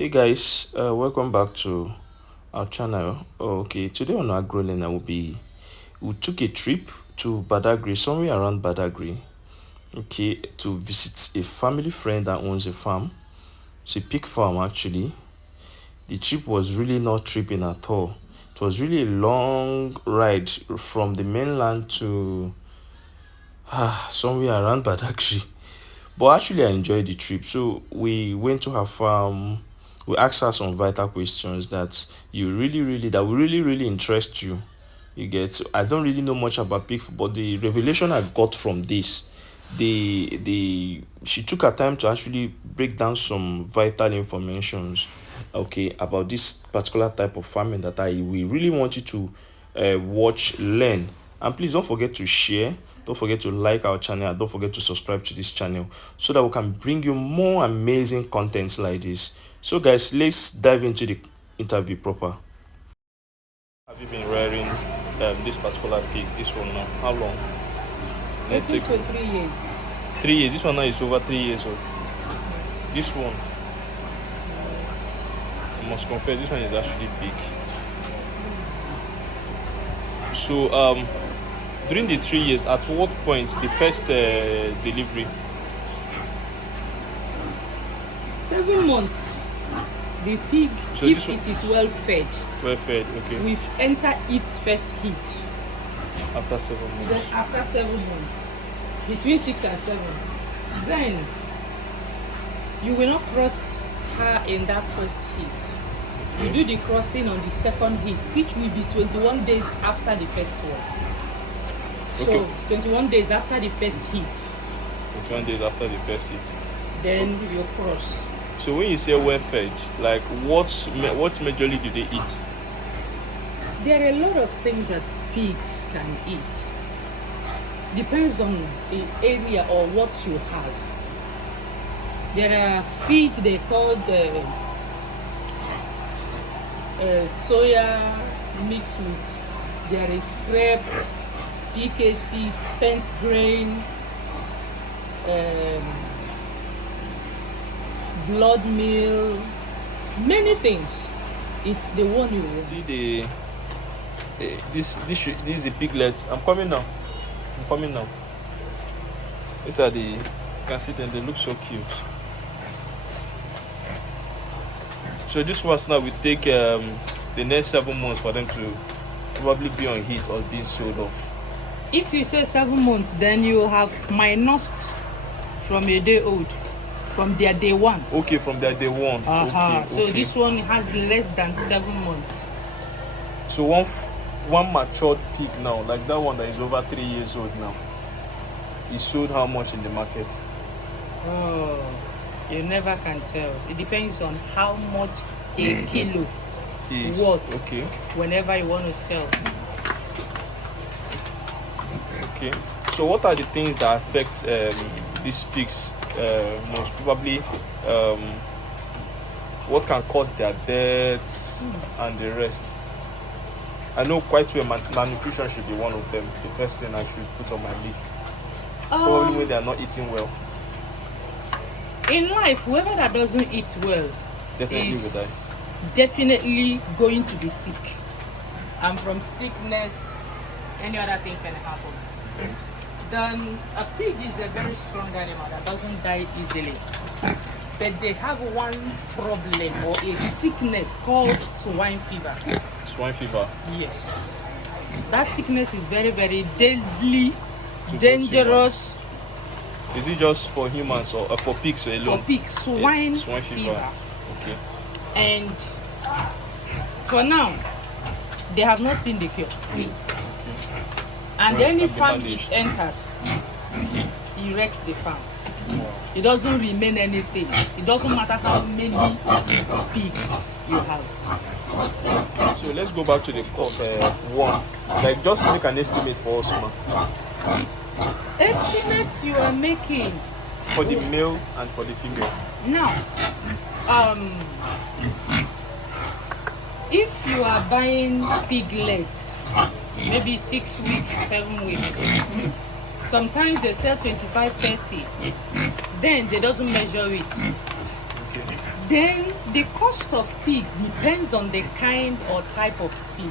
Hey guys, welcome back to our channel. Okay, today on our growing, we took a trip to Badagry, somewhere around Badagry. Okay, to visit a family friend that owns a farm. It's a pig farm actually. The trip was really not tripping at all. It was really a long ride from the mainland to somewhere around Badagry. But actually, I enjoyed the trip. So we went to her farm. We asked her some vital questions that will really interest you. You get. So I don't really know much about pig food, but the revelation I got from this, the she took her time to actually break down some vital informations, okay, about this particular type of farming that I we really want you to watch, learn, and please don't forget to share. Don't forget to like our channel and don't forget to subscribe to this channel so that we can bring you more amazing contents like this. So guys, let's dive into the interview proper. Have you been rearing this particular pig? This one now? How long? Let's take 3 years. 3 years. This one now is over 3 years old. This one, I must confess, this one is actually big. So during the 3 years, at what point the first delivery? 7 months. The pig, So if this one- it is well fed, Well fed, okay. we've entered its first heat. After 7 months. Then after 7 months, between 6 and 7, then you will not cross her in that first heat. You do the crossing on the second heat, which will be 21 days after the first one. So Okay. 21 days after the first heat, 21 days after the first hit. then you cross. So when you say well fed, like what majorly do they eat? There are a lot of things that pigs can eat. Depends on the area or what you have. There are feed they call the soya mixed with there is scrap, PKC, spent grain, blood meal, many things. It's the one you want. See this is the piglets. I'm coming now. These are you can see them, they look so cute. So this ones now will take the next 7 months for them to probably be on heat or being sold off. If you say 7 months, then you have minused from a day old, from their day one. Okay, from their day one. Okay, So okay. this one has less than 7 months. So one matured pig now, like that one that is over 3 years old now, is sold how much in the market? Oh, you never can tell. It depends on how much a kilo Is worth. okay. Whenever you want to sell. Okay. So what are the things that affect these pigs most probably? What can cause their deaths and the rest? I know quite well malnutrition should be one of them. The first thing I should put on my list. Probably when they are not eating well. In life, whoever that doesn't eat well Definitely will die. is definitely going to be sick. And from sickness, any other thing can happen. Then a pig is a very strong animal that doesn't die easily. But they have one problem or a sickness called swine fever. Swine fever. Yes. That sickness is very, very deadly, To both dangerous Is it just for humans or for pigs for alone? pigs. Swine fever. Okay. And for now, they have not seen the cure. And Well, any can be farm managed. it enters, he wrecks the farm. Wow. It doesn't remain anything. It doesn't matter how many pigs you have. So let's go back to the cost. One, like just make an estimate for us, man, Estimates you are making for the male and for the female. now. If you are buying piglets, maybe 6 weeks, 7 weeks, sometimes they sell 25, 30. Then they doesn't measure it. Okay. Then the cost of pigs depends on the kind or type of pig.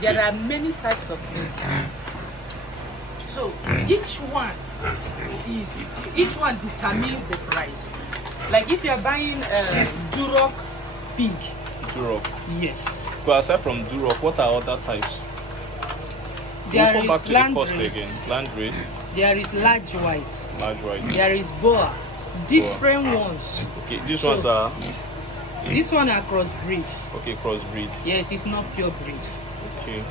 There are many types of pig. So each one determines the price. Like if you're buying a Duroc pig, Duroc. yes. But aside from Duroc, what are other types? We'll There come back is to the cost landrace, again. Landrace, there is large white, large white. there is boa, different ones. Okay, these So- ones are This one are crossbreed. okay, crossbreed. Yes, it's not pure breed. Okay.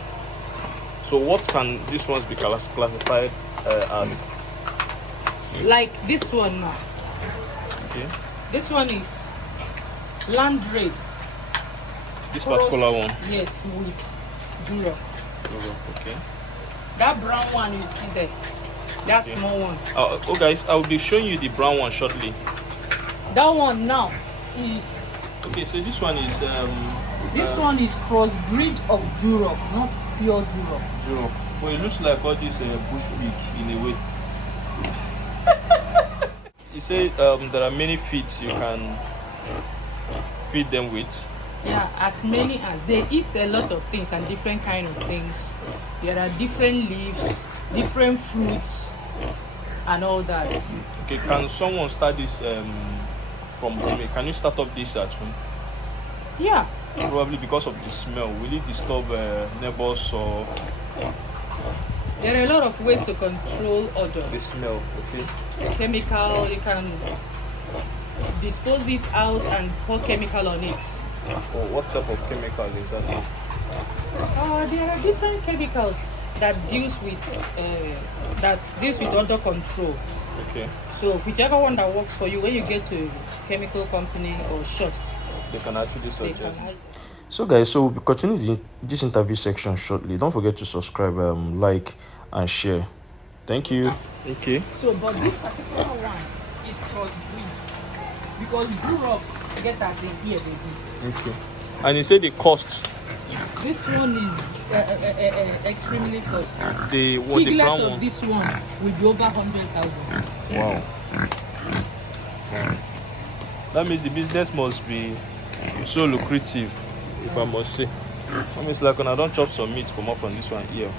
So what can these ones be classified as? Like this one now. Okay. This one is landrace. This particular one. Yes, with Duroc. Duroc, okay. That brown one you see there, that Okay. small one. Oh guys, I will be showing you the brown one shortly. That one now is Okay, so this one is this one is crossbreed of Duroc, not pure Duroc. Duroc. Well, it looks like all this bush pig in a way. You say there are many feeds you can feed them with. Yeah, as many as they eat a lot of things and different kind of things. There are different leaves, different fruits, and all that. Okay, can someone start this from home? Can you start up this at home? Yeah, Probably because of the smell. Will it disturb neighbors or there are a lot of ways to control odor. the smell? Okay. Chemical, you can dispose it out and pour chemical on it. Or what type of chemical is that? There are different chemicals that deals with odor control. Okay. So whichever one that works for you, when you get to chemical company or shops, They can actually they can suggest. So guys, so we'll be continuing this interview section shortly. Don't forget to subscribe, like, and share. Thank you. Okay. So, but this particular one is crossbreed because Duroc get as a year baby. Okay. And you say the cost, This one is extremely costly. the Piglet brown of one. this one will be over 100,000. Wow. That means the business must be so lucrative, if I must say. That means like when I don't chop some meat, come off from this one here.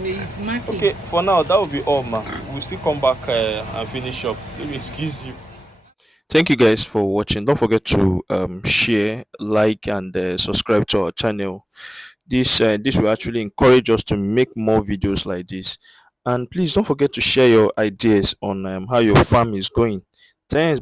It's market. Okay, for now that will be all, man. We'll still come back and finish up. Let me excuse you. Thank you guys for watching. Don't forget to share, like, and subscribe to our channel. This will actually encourage us to make more videos like this. And please don't forget to share your ideas on how your farm is going. Thanks.